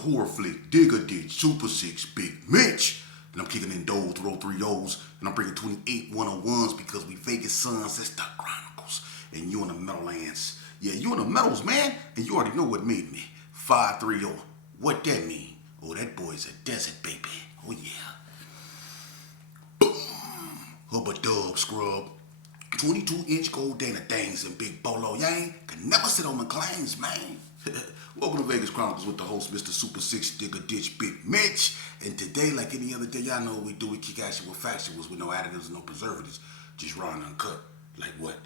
horror flick, Digger Ditch, Super 6, Bigg Mitch. And I'm kicking in those, throw 3 O's, and I'm bringing 28 101s because we Vegas sons, that's the Chronicles. And you in the Meadowlands. Yeah, you in the Meadows, man, and you already know what made me. 530. What that mean? Oh, that boy's a desert baby. Oh, yeah. Hubba dub scrub. 22-inch gold Dana things and big bolo yang can never sit on my claims, man. Welcome to Vegas Chronicles with the host, Mr. Super 6 Digger Ditch Bigg Mitch. And today, like any other day, y'all know what we do. We kick action with factuals with no additives and no preservatives. Just raw and uncut. Like what?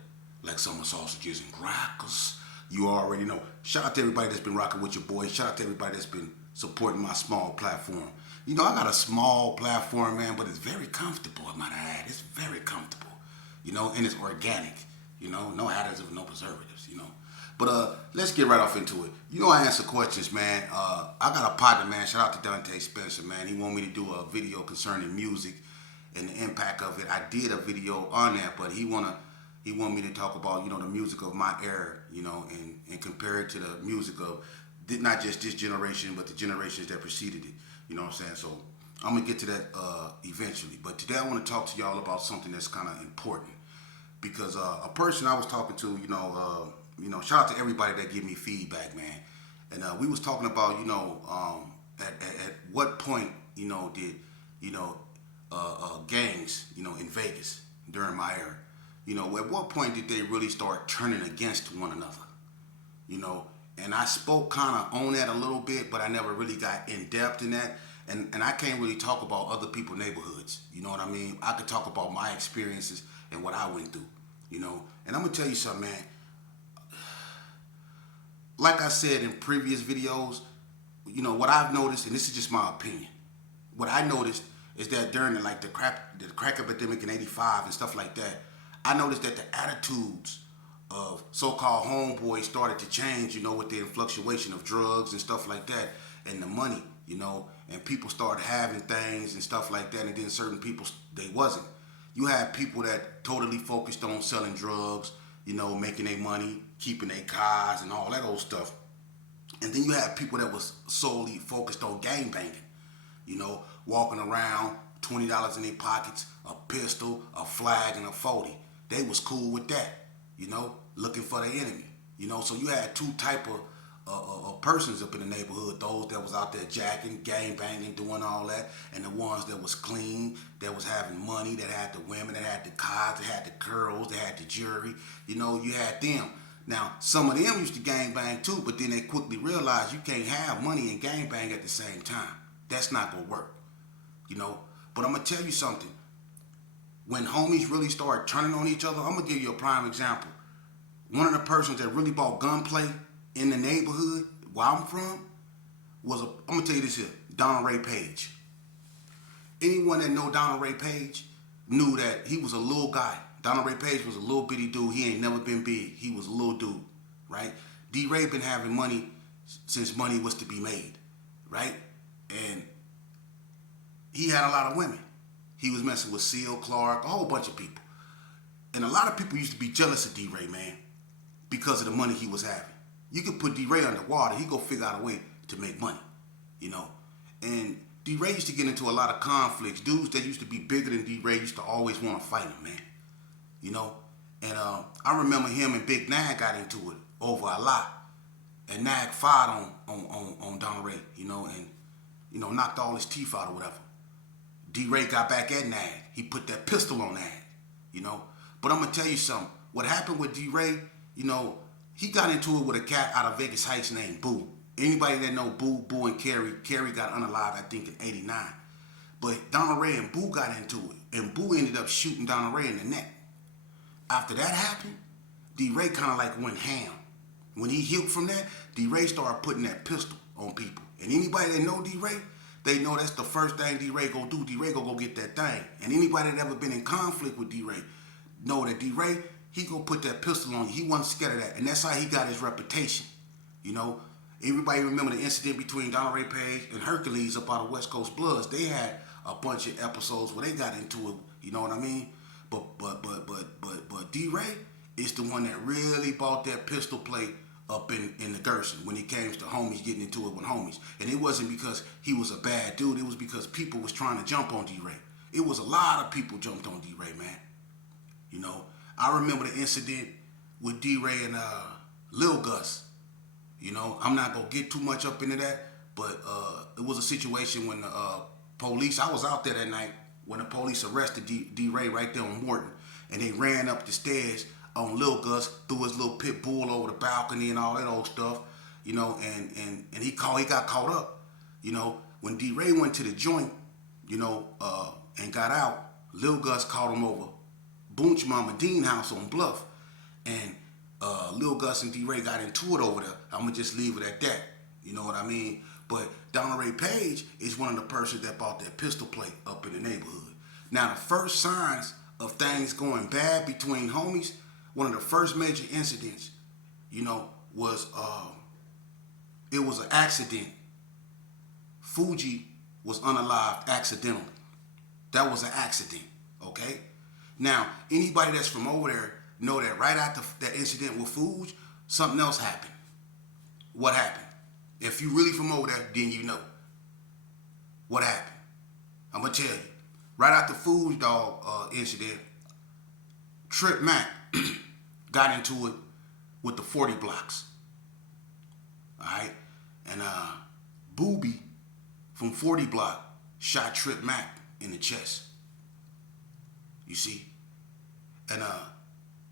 Like summer sausages and crackers. You already know. Shout out to everybody that's been rocking with your boy. Shout out to everybody that's been supporting my small platform. You know, I got a small platform, man, but it's very comfortable, I might add. It's very comfortable. You know, and it's organic. You know, no additives, no preservatives, you know. But let's get right off into it. You know, I answer questions, man. I got a partner, man. Shout out to Dante Spencer, man. He wanted me to do a video concerning music and the impact of it. I did a video on that, but he want me to talk about, you know, the music of my era, you know, and compare it to the music of not just this generation, but the generations that preceded it. You know what I'm saying? So I'm gonna get to that eventually. But today I want to talk to y'all about something that's kind of important because a person I was talking to, you know, shout out to everybody that give me feedback, man. And we was talking about, you know, at what point, you know, did, you know, gangs, you know, in Vegas during my era, you know, at what point did they really start turning against one another, you know? And I spoke kind of on that a little bit, but I never really got in depth in that. And I can't really talk about other people's neighborhoods, you know what I mean? I could talk about my experiences and what I went through, you know? And I'm gonna tell you something, man. Like I said in previous videos, you know, what I've noticed, and this is just my opinion, what I noticed is that during the crack epidemic in '85 and stuff like that, I noticed that the attitudes of so-called homeboys started to change, you know, with the fluctuation of drugs and stuff like that, and the money, you know, and people started having things and stuff like that, and then certain people, they wasn't. You had people that totally focused on selling drugs, you know, making their money, keeping their cars and all that old stuff. And then you had people that was solely focused on gang banging, you know, walking around, $20 in their pockets, a pistol, a flag, and a 40. They was cool with that, you know, looking for the enemy, you know. So you had two type of persons up in the neighborhood, those that was out there jacking, gang banging, doing all that, and the ones that was clean, that was having money, that had the women, that had the cars, that had the curls, that had the jewelry, you know, you had them. Now, some of them used to gang bang too, but then they quickly realized you can't have money and gang bang at the same time. That's not gonna work, you know. But I'm gonna tell you something. When homies really start turning on each other, I'm gonna give you a prime example. One of the persons that really bought gunplay in the neighborhood where I'm from was I'm gonna tell you this here, Donald Ray Page. Anyone that know Donald Ray Page knew that he was a little guy. Donald Ray Page was a little bitty dude. He ain't never been big. He was a little dude, right? D-Ray been having money since money was to be made, right? And he had a lot of women. He was messing with Seal Clark, a whole bunch of people. And a lot of people used to be jealous of D-Ray, man, because of the money he was having. You could put D-Ray underwater, he go figure out a way to make money, you know? And D-Ray used to get into a lot of conflicts. Dudes that used to be bigger than D-Ray used to always want to fight him, man, you know? And I remember him and Big Nag got into it over a lot. And Nag fired on Donald Ray, you know, and, you know, knocked all his teeth out or whatever. D-Ray got back at Nag. He put that pistol on Nag, you know? But I'm going to tell you something. What happened with D-Ray, you know, he got into it with a cat out of Vegas Heights named Boo. Anybody that know Boo and Carrie got unalived, I think, in '89. But Donald Ray and Boo got into it, and Boo ended up shooting Donald Ray in the neck. After that happened, D-Ray kind of like went ham. When he healed from that, D-Ray started putting that pistol on people. And anybody that know D-Ray, they know that's the first thing D-Ray go do. D-Ray go get that thing. And anybody that ever been in conflict with D-Ray know that D-Ray, he go put that pistol on you. He wasn't scared of that. And that's how he got his reputation. You know, everybody remember the incident between Donald Ray Page and Hercules up out of West Coast Bloods. They had a bunch of episodes where they got into it, you know what I mean? But D-Ray is the one that really bought that pistol play up in the Gerson when it came to homies getting into it with homies. And it wasn't because he was a bad dude. It was because people was trying to jump on D-Ray. It was a lot of people jumped on D-Ray, man. You know, I remember the incident with D-Ray and Lil Gus. You know, I'm not going to get too much up into that, but it was a situation when the police, I was out there that night when the police arrested D-Ray right there on Morton, and they ran up the stairs on Lil Gus, threw his little pit bull over the balcony and all that old stuff, you know, and he got caught up. You know, when D-Ray went to the joint, you know, and got out, Lil Gus caught him over Boonch Mama Dean house on Bluff, and Lil Gus and D-Ray got into it over there. I'm gonna just leave it at that. You know what I mean? But Donald Ray Page is one of the persons that bought that pistol plate up in the neighborhood. Now, the first signs of things going bad between homies, one of the first major incidents, you know, was it was an accident. Fuji was unalived accidentally. That was an accident, okay? Now, anybody that's from over there know that right after that incident with Fuji, something else happened. What happened? If you really from over there, then you know. What happened? I'm going to tell you. Right after Fuji dog incident, Trip Mac got into it with the 40 blocks. All right? And Booby from 40 block shot Trip Mac in the chest. You see? And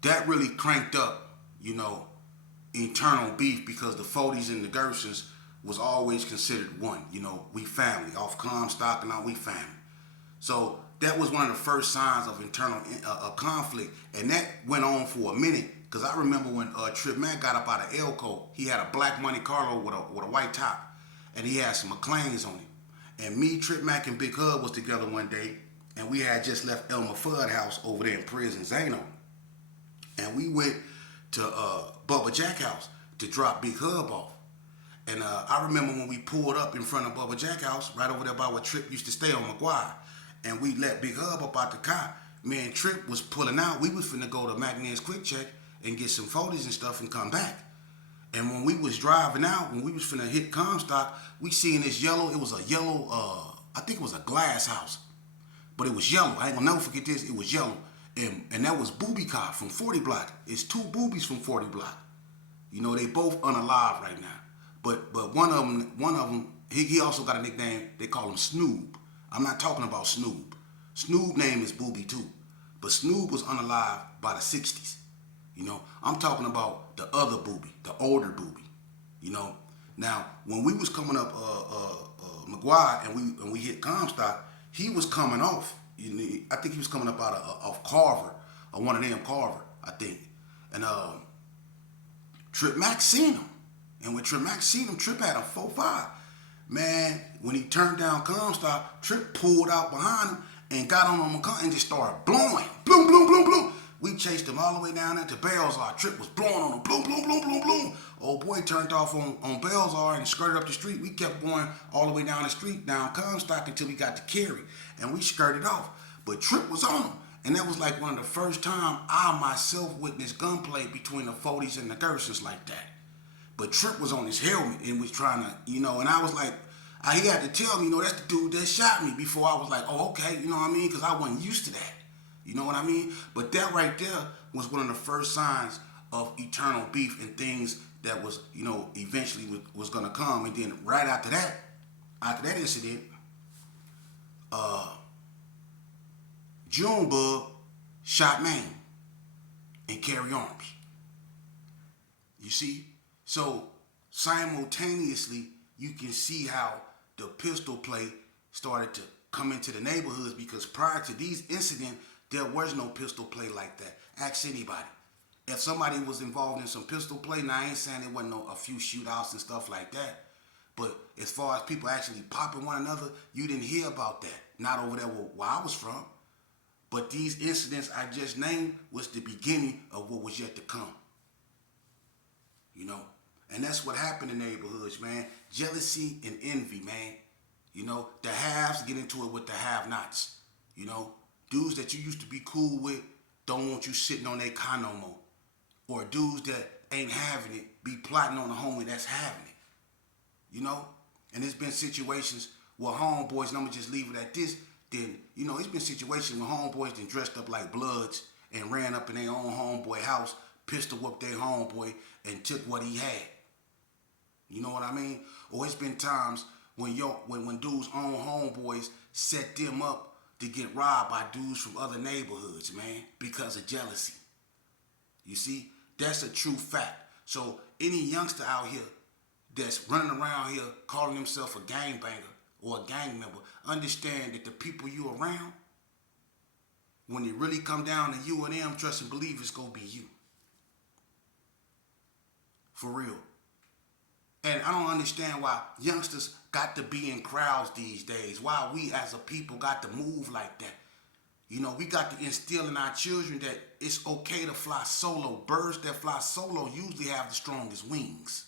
that really cranked up, you know, internal beef because the 40s and the Gersons was always considered one. You know, we family. Off Comstock and all, we family. So that was one of the first signs of internal conflict. And that went on for a minute. Because I remember when Trip Mac got up out of Elko, he had a black Monte Carlo with a white top. And he had some McLeans on it. And me, Trip Mac, and Big Hub was together one day. And we had just left Elmer Fudd house over there in prison, Zano. And we went to Bubba Jack house to drop Big Hub off. And I remember when we pulled up in front of Bubba Jack house, right over there by where Trip used to stay on McGuire, and we let Big Hub up out the car. Me and Trip was pulling out. We was finna go to McNair's Quick Check and get some photos and stuff and come back. And when we was driving out, when we was finna hit Comstock, we seen this yellow, it was a yellow, I think it was a glass house. But it was yellow. I ain't gonna never forget this. It was yellow. And that was Booby Car from 40 Block. It's two boobies from 40 Block. You know, they both unalive right now. But one of them, he also got a nickname. They call him Snoob. I'm not talking about Snoob. Snoob name is Booby too. But Snoob was unalive by the 60s. You know, I'm talking about the other Booby, the older Booby. You know, now when we was coming up McGuire and we hit Comstock, he was coming off. You know, I think he was coming up out of Carver, or one of them Carver, I think. And Trip Mac seen him. And when Trip Mac seen him, Trip had a 4.5. Man, when he turned down Comstock, Trip pulled out behind him and got on him and just started blowing. Bloom, bloom, bloom, bloom. We chased him all the way down there to Belzar. Trip was blowing on him. Bloom, bloom, bloom, bloom, bloom. Old boy turned off on Belzar and skirted up the street. We kept going all the way down the street, down Comstock, until we got to Cary. And we skirted off. But Trip was on him. And that was like one of the first time I myself witnessed gunplay between the 40s and the Gersons like that. But Trip was on his helmet and was trying to, you know, and I was like, he had to tell me, you know, that's the dude that shot me, before I was like, oh, okay, you know what I mean? Because I wasn't used to that. You know what I mean? But that right there was one of the first signs of eternal beef and things that was, you know, eventually was going to come. And then right after that incident, Junebug shot Maine and carry arms. You see? So simultaneously, you can see how the pistol play started to come into the neighborhoods, because prior to these incidents, there was no pistol play like that. Ask anybody. If somebody was involved in some pistol play, now I ain't saying there wasn't a few shootouts and stuff like that, but as far as people actually popping one another, you didn't hear about that. Not over there where I was from. But these incidents I just named was the beginning of what was yet to come. You know? And that's what happened in neighborhoods, man. Jealousy and envy, man. You know, the haves get into it with the have-nots. You know, dudes that you used to be cool with don't want you sitting on their car no more. Or dudes that ain't having it be plotting on a homie that's having it. You know? And there's been situations where homeboys, and I'm gonna just leave it at this, then, you know, it's been situations where homeboys then dressed up like Bloods and ran up in their own homeboy house, pistol whooped their homeboy, and took what he had. You know what I mean? Or it's been times when when dudes' own homeboys set them up to get robbed by dudes from other neighborhoods, man, because of jealousy. You see? That's a true fact. So any youngster out here that's running around here calling himself a gangbanger or a gang member, understand that the people you around, when it really come down to you and them, trust and believe it's gonna be you. For real. And I don't understand why youngsters got to be in crowds these days. Why we as a people got to move like that. You know, we got to instill in our children that it's okay to fly solo. Birds that fly solo usually have the strongest wings.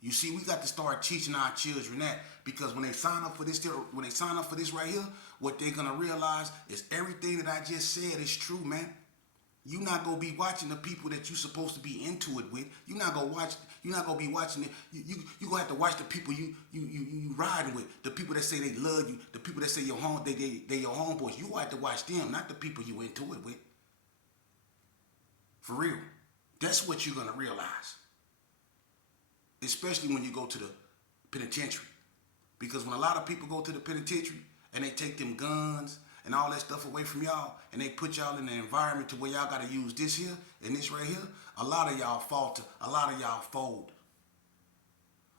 You see, we got to start teaching our children that, because when they sign up for this, right here, what they're gonna realize is everything that I just said is true, man. You're not gonna be watching the people that you're supposed to be into it with. You're not gonna be watching it. You gonna have to watch the people you riding with, the people that say they love you, the people that say your they your homeboys. You have to watch them, not the people you into it with. For real. That's what you're gonna realize. Especially when you go to the penitentiary. Because when a lot of people go to the penitentiary and they take them guns and all that stuff away from y'all, and they put y'all in an environment to where y'all got to use this here and this right here, a lot of y'all falter, a lot of y'all fold.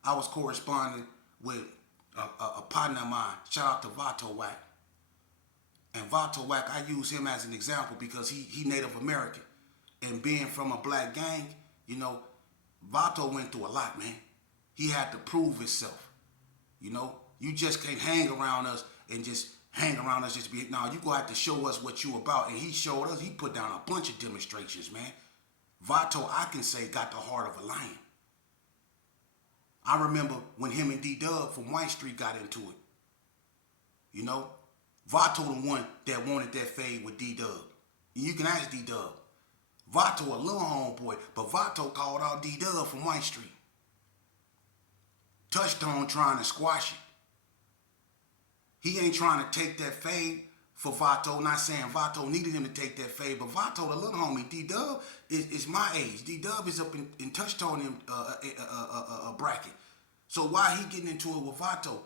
I was corresponding with a partner of mine, shout out to Vato Wack. And Vato Wack, I use him as an example because he Native American. And being from a black gang, you know, Vato went through a lot, man. He had to prove himself. You know, you just can't hang around us and just hang around us just be. Now you gonna have to show us what you about, and he showed us. He put down a bunch of demonstrations, man. Vato, I can say, got the heart of a lion. I remember when him and D-Dub from White Street got into it. You know, Vato the one that wanted that fade with D-Dub. And you can ask D-Dub. Vato a little homeboy, but Vato called out D-Dub from White Street. Touchstone trying to squash it. He ain't trying to take that fade for Vato. Not saying Vato needed him to take that fade, but Vato, the little homie, D-Dub is my age. D-Dub is up in Touchstone bracket. So why he getting into it with Vato?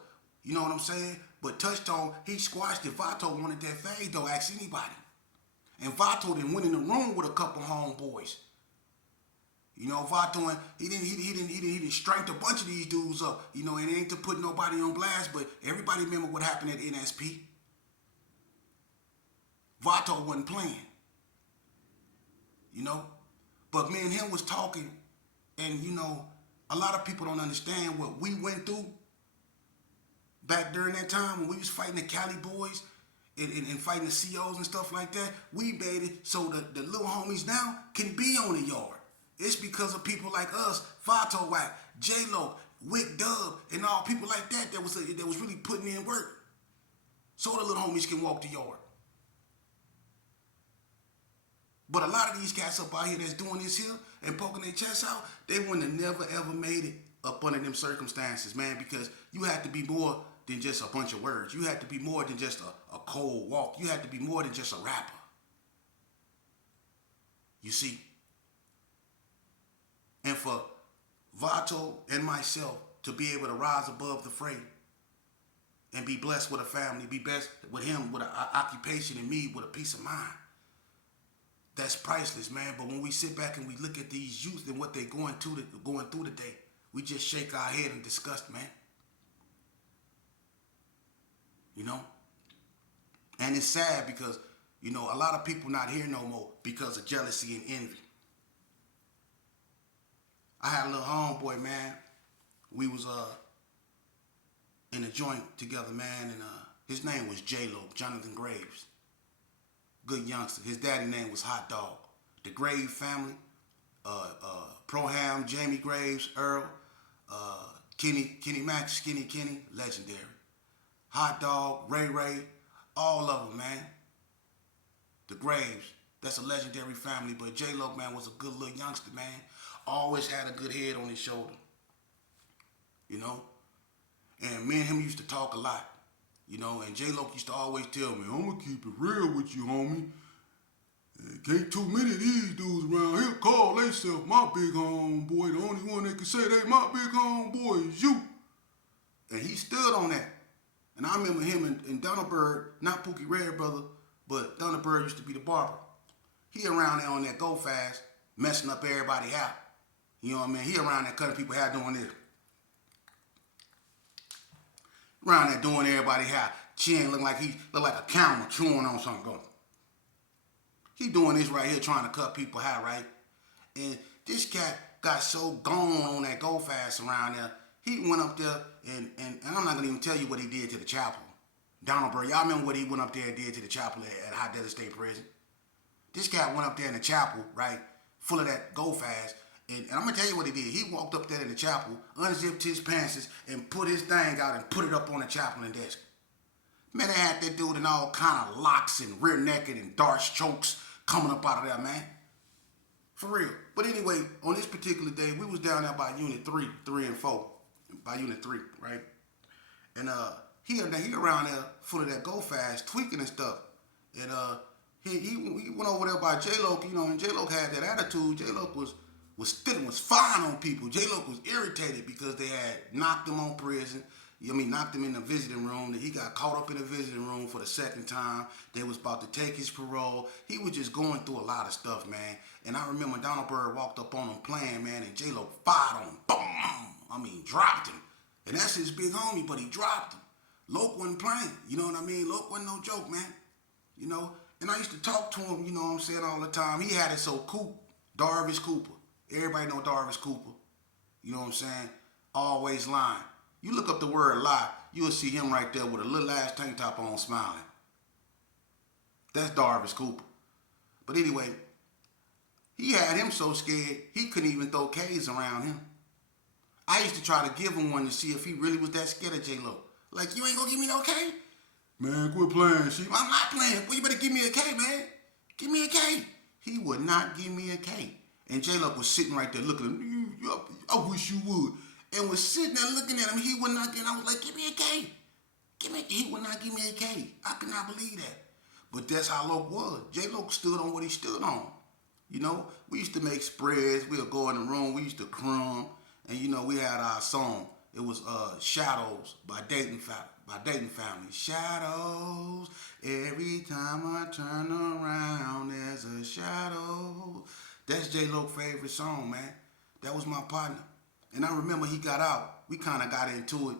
You know what I'm saying? But Touchstone, he squashed it. Vato wanted that fade, though. Ask anybody. And Vato then went in the room with a couple homeboys. You know, Vato, he didn't strike a bunch of these dudes up. You know, it ain't to put nobody on blast, but everybody remember what happened at NSP. Vato wasn't playing. You know? But me and him was talking, and, you know, a lot of people don't understand what we went through back during that time when we was fighting the Cali boys and fighting the COs and stuff like that. We made it so the little homies now can be on the yard. It's because of people like us, Vato Wack, J-Lo, Wick Dub, and all people like that was really putting in work. So the little homies can walk the yard. But a lot of these cats up out here that's doing this here and poking their chests out, they wouldn't have never ever made it up under them circumstances, man, because you have to be more than just a bunch of words. You have to be more than just a cold walk. You have to be more than just a rapper. You see? And for Vato and myself to be able to rise above the fray and be blessed with a family, be blessed with him with an occupation and me with a peace of mind, that's priceless, man. But when we sit back and we look at these youth and what they're going through today, we just shake our head in disgust, man. You know? And it's sad because, you know, a lot of people not here no more because of jealousy and envy. I had a little homeboy, man. We was in a joint together, man, and his name was J-Lo, Jonathan Graves. Good youngster. His daddy name was Hot Dog. The Grave family, Proham, Jamie Graves, Earl, Kenny Mack, Skinny Kenny, legendary. Hot Dog, Ray, all of them, man. The Graves. That's a legendary family. But J-Lo, man, was a good little youngster, man. Always had a good head on his shoulder, you know. And me and him used to talk a lot, you know. And J-Lo used to always tell me, I'm gonna keep it real with you, homie. Ain't too many of these dudes around here call themselves my big homeboy. The only one that can say they my big homeboy is you. And he stood on that. And I remember him and Donaldberg, not Pookie Red brother, but Donaldberg used to be the barber. He around there on that go fast, messing up everybody's hair. You know what I mean? He around there cutting people hair doing this. Around there doing everybody's hair. Chin look like a camel chewing on something going. He doing this right here trying to cut people hair, right? And this cat got so gone on that go fast around there. He went up there and I'm not gonna even tell you what he did to the chapel. Donaldberg, y'all remember what he went up there and did to the chapel at High Desert State Prison? This cat went up there in the chapel, right, full of that go fast, and I'm gonna tell you what he did. He walked up there in the chapel, unzipped his pants, and put his thing out and put it up on the chaplain desk. Man, they had that dude in all kind of locks and rear naked and darts chokes coming up out of there, man. For real. But anyway, on this particular day, we was down there by Unit 3 and 4. By Unit 3, right? And he around there full of that go fast, tweaking and stuff. And he went over there by J-Lo, you know, and J-Lo had that attitude. J-Lo was fine on people. J-Lo was irritated because they had knocked him on prison. Knocked him in the visiting room. That he got caught up in the visiting room for the second time. They was about to take his parole. He was just going through a lot of stuff, man. And I remember Donaldberg walked up on him playing, man, and J-Lo fired on him. Boom! Dropped him. And that's his big homie, but he dropped him. Loke wasn't playing. You know what I mean? Loke wasn't no joke, man. You know? And I used to talk to him, you know what I'm saying, all the time. He had it so cool. Darvish Cooper. Everybody know Darvish Cooper. You know what I'm saying? Always lying. You look up the word lie, you'll see him right there with a little ass tank top on smiling. That's Darvish Cooper. But anyway, he had him so scared, he couldn't even throw K's around him. I used to try to give him one to see if he really was that scared of J-Lo. Like, you ain't gonna give me no K? Man, quit playing, shit. I'm not playing. Well, you better give me a K, man. Give me a K. He would not give me a K. And J-Lo was sitting right there looking at him. I wish you would. And was sitting there looking at him. He would not get. I was like, give me a K. He would not give me a K. I could not believe that. But that's how Loke was. J-Lo stood on what he stood on. You know, we used to make spreads. We'd go in the room. We used to crumb. And, you know, we had our song. It was Shadows by Dayton Family. Shadows. Every time I turn around, there's a shadow. That's J-Lo's favorite song, man. That was my partner. And I remember he got out. We kind of got into it,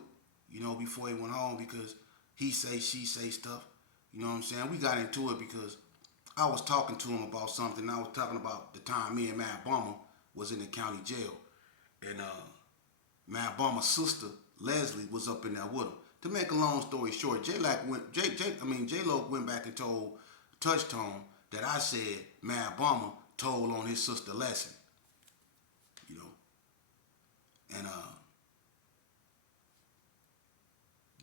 you know, before he went home because he say, she say stuff. You know what I'm saying? We got into it because I was talking to him about something. I was talking about the time me and Matt Bummer was in the county jail. And Matt Bummer's sister, Leslie, was up in there with him. To make a long story short, J-Lo went back and told Touchtone that I said Matt Bummer told on his sister Leslie. You know. And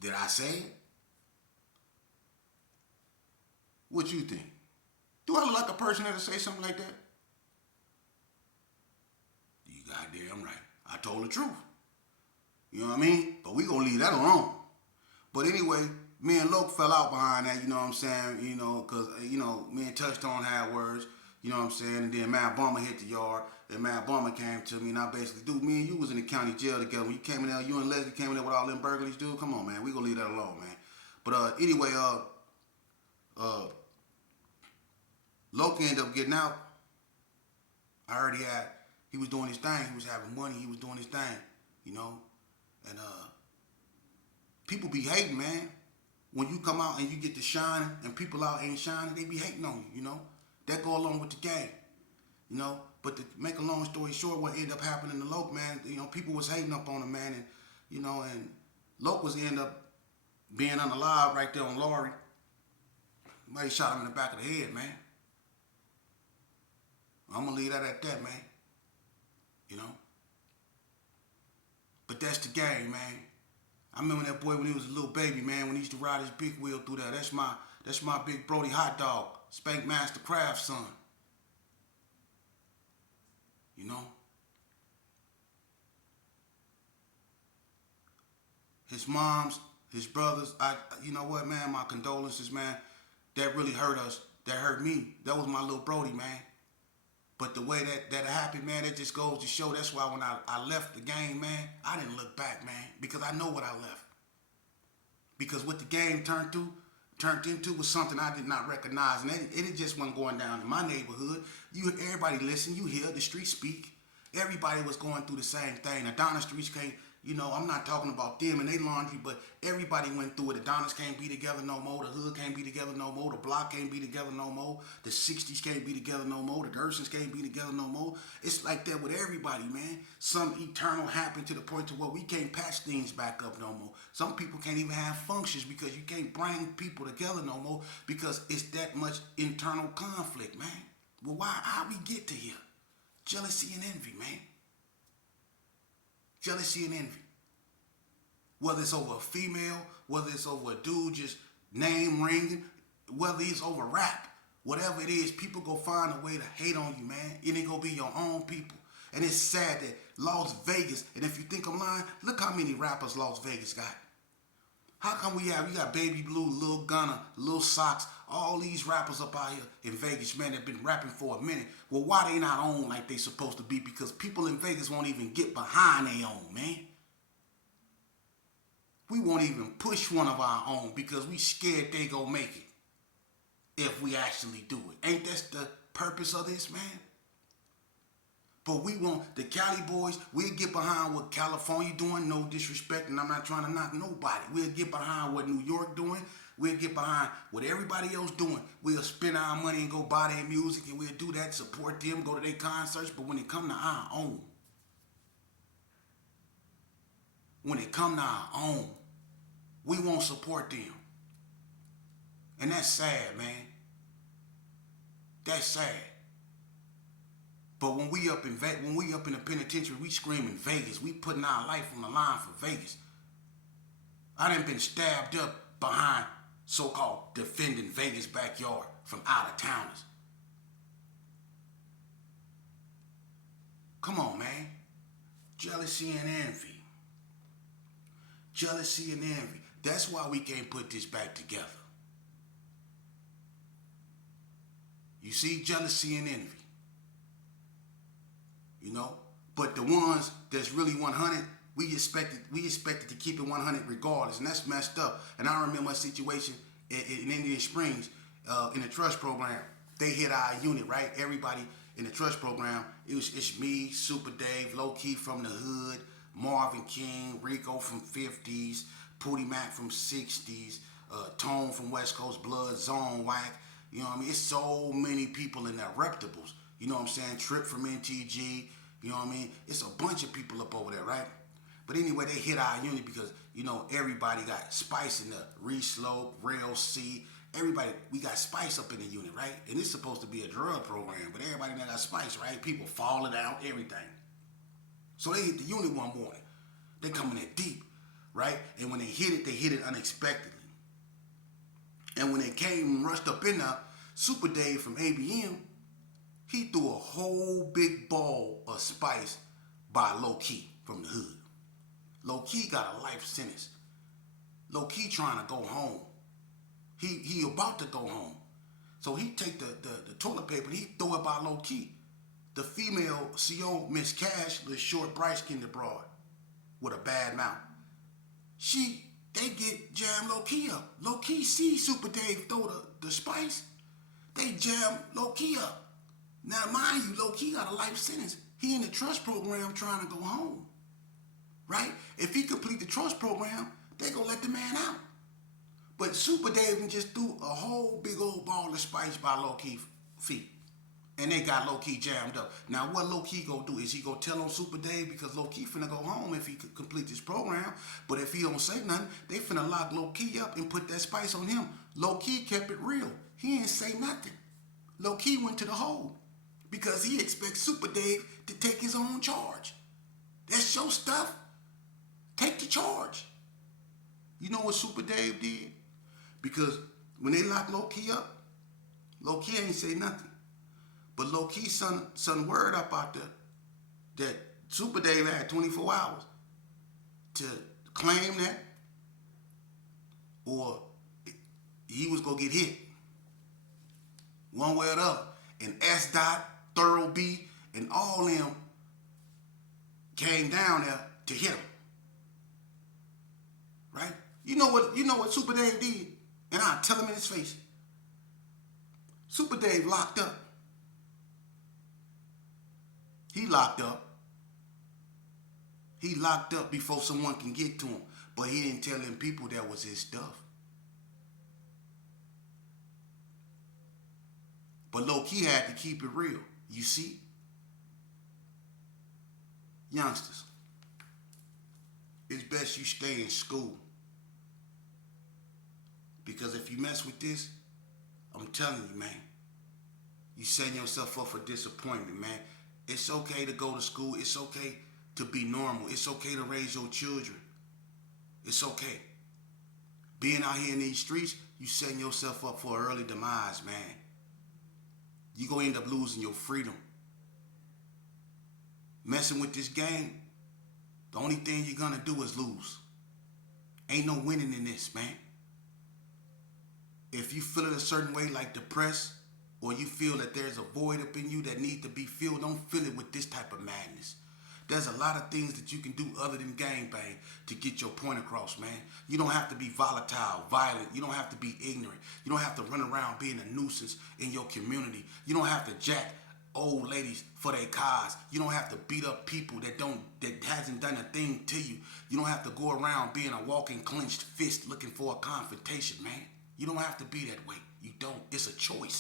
did I say it? What you think? Do I look like a person that'll say something like that? You goddamn right. I told the truth. You know what I mean? But we gonna leave that alone. But anyway, me and Loke fell out behind that, you know what I'm saying? You know, cause you know, me and Touchstone had words, you know what I'm saying? And then Matt Bummer hit the yard. And Matt Bummer came to me and I basically, dude, me and you was in the county jail together. When you came in there, you and Leslie came in there with all them burglaries, dude. Come on, man. We gonna leave that alone, man. But anyway, Loki ended up getting out. I heard he was doing his thing. He was having money. He was doing his thing, you know. And people be hating, man. When you come out and you get to shine and people out ain't shining, they be hating on you, you know. That go along with the game, you know. But to make a long story short, what ended up happening to Loke, man, you know, people was hating up on him, man. And, you know, and Loke was end up being unalive right there on Laurie. Somebody shot him in the back of the head, man. I'm going to leave that at that, man. You know? But that's the game, man. I remember that boy when he was a little baby, man, when he used to ride his big wheel through there. That's my big Brody hot dog, Spank Master Craft son. You know? His moms, his brothers, you know what, man, my condolences, man. That really hurt us. That hurt me. That was my little Brody, man. But the way that happened, man, it just goes to show. That's why when I left the game, man, I didn't look back, man, because I know what I left. Because what the game turned into was something I did not recognize, and it just wasn't going down in my neighborhood. Everybody listen, you hear the streets speak. Everybody was going through the same thing. Adonis streets can't, I'm not talking about them and they laundry, but everybody went through it. Adonis can't be together no more. The hood can't be together no more. The block can't be together no more. The 60s can't be together no more. The Gersons can't be together no more. It's like that with everybody, man. Some eternal happened to the point to where we can't patch things back up no more. Some people can't even have functions because you can't bring people together no more because it's that much internal conflict, man. Well, how we get to here? Jealousy and envy, man. Jealousy and envy. Whether it's over a female, whether it's over a dude just name ringing, whether it's over rap, whatever it is, people go find a way to hate on you, man. And it go be your own people. And it's sad that Las Vegas, and if you think I'm lying, look how many rappers Las Vegas got. How come you got Baby Blue, Lil Gunna, Lil Socks, all these rappers up out here in Vegas, man, that been rapping for a minute. Well, why they not on like they supposed to be? Because people in Vegas won't even get behind their own, man. We won't even push one of our own because we scared they go make it if we actually do it. Ain't that the purpose of this, man? But we want the Cali boys, we'll get behind what California doing, no disrespect, and I'm not trying to knock nobody. We'll get behind what New York doing. We'll get behind what everybody else doing. We'll spend our money and go buy their music, and we'll do that, support them, go to their concerts. But when it come to our own, we won't support them. And that's sad, man. That's sad. But when we up in the penitentiary, we screaming Vegas. We putting our life on the line for Vegas. I done been stabbed up behind so-called defending Vegas backyard from out-of-towners. Come on, man. Jealousy and envy. Jealousy and envy. That's why we can't put this back together. You see, jealousy and envy. But the ones that's really 100, we expected to keep it 100 regardless, and that's messed up. And I remember a situation in Indian Springs in the trust program. They hit our unit, right? Everybody in the trust program. It's me, Super Dave, Low Key from the hood, Marvin King, Rico from 50s, Pootie Mac from 60s, Tone from West Coast Blood, Zone Whack. You know what I mean? It's so many people in there, reputables. You know what I'm saying? Trip from NTG. You know what I mean? It's a bunch of people up over there, right? But anyway, they hit our unit because, everybody got spice in the Re-Slope, Rail C. Everybody, we got spice up in the unit, right? And it's supposed to be a drug program, but everybody that got spice, right? People falling out, everything. So they hit the unit one morning. They coming in deep, right? And when they hit it unexpectedly. And when they came and rushed up in there, Super Dave from ABM, he threw a whole big ball of spice by Low Key from the hood. Low Key got a life sentence. Low Key trying to go home. He about to go home. So he take the toilet paper and he throw it by Low Key. The female CO, Miss Cash, the short, bright-skinned broad with a bad mouth. They get jammed Low Key up. Low Key see Super Dave throw the spice. They jam Low Key up. Now, mind you, Low Key got a life sentence. He in the trust program trying to go home, right? If he complete the trust program, they gonna let the man out. But Super Dave just threw a whole big old ball of spice by Low Key feet. And they got Low Key jammed up. Now, what Low Key gonna do? Is he gonna tell on Super Dave because Low Key finna go home if he could complete this program? But if he don't say nothing, they finna lock Low Key up and put that spice on him. Low Key kept it real. He ain't say nothing. Low Key went to the hole because he expects Super Dave to take his own charge. That's your stuff. Take the charge. You know what Super Dave did? Because when they locked Low Key up, Low Key ain't say nothing. But Low Key son word up out there that Super Dave had 24 hours to claim that, or he was gonna get hit one way or the other. And S. Dot, Thorough B, and all them came down there to hit him. Right? You know what Super Dave did? And I'll tell him in his face. Super Dave locked up. He locked up. He locked up before someone can get to him. But he didn't tell them people that was his stuff. But low-key had to keep it real. You see? Youngsters, it's best you stay in school. Because if you mess with this, I'm telling you, man, you setting yourself up for disappointment, man. It's okay to go to school. It's okay to be normal. It's okay to raise your children. It's okay. Being out here in these streets, you setting yourself up for an early demise, man. You gonna end up losing your freedom. Messing with this game, the only thing you're gonna do is lose. Ain't no winning in this, man. If you feel it a certain way, like depressed, or you feel that there's a void up in you that needs to be filled, don't fill it with this type of madness. There's a lot of things that you can do other than gangbang to get your point across, man. You don't have to be volatile, violent. You don't have to be ignorant. You don't have to run around being a nuisance in your community. You don't have to jack old ladies for their cars. You don't have to beat up people that hasn't done a thing to you. You don't have to go around being a walking clenched fist looking for a confrontation, man. You don't have to be that way. You don't. It's a choice.